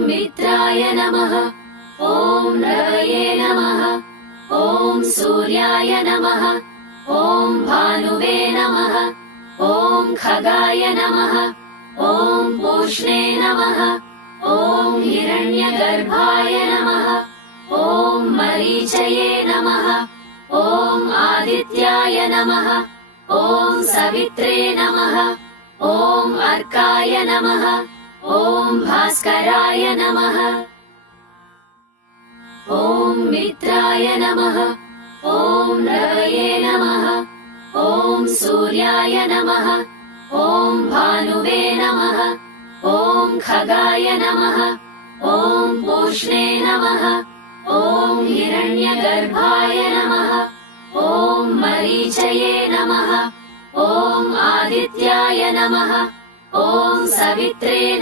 मित्राय नमः। ॐ रवये नमः। ॐ सूर्याय नमः। ॐ भानुवे नमः। ॐ खगाय नमः। ॐ पूष्णे नमः। ॐ हिरण्यगर्भाय नमः। ॐ मरीचये नमः। ॐ आदित्याय नमः। ॐ सवित्रे नमः। ॐ अर्काय नमः। ॐ भास्कराय नमः। ॐ मित्राय नमः। ॐ रवये नमः। ॐ सूर्याय नमः। ॐ भानुवे नमः। ॐ खगाय नमः। ॐ पूष्णे नमः। ॐ हिरण्यगर्भाय नमः। ॐ मरीचये नमः। ॐ आदित्याय नमः। ॐ सवित्रे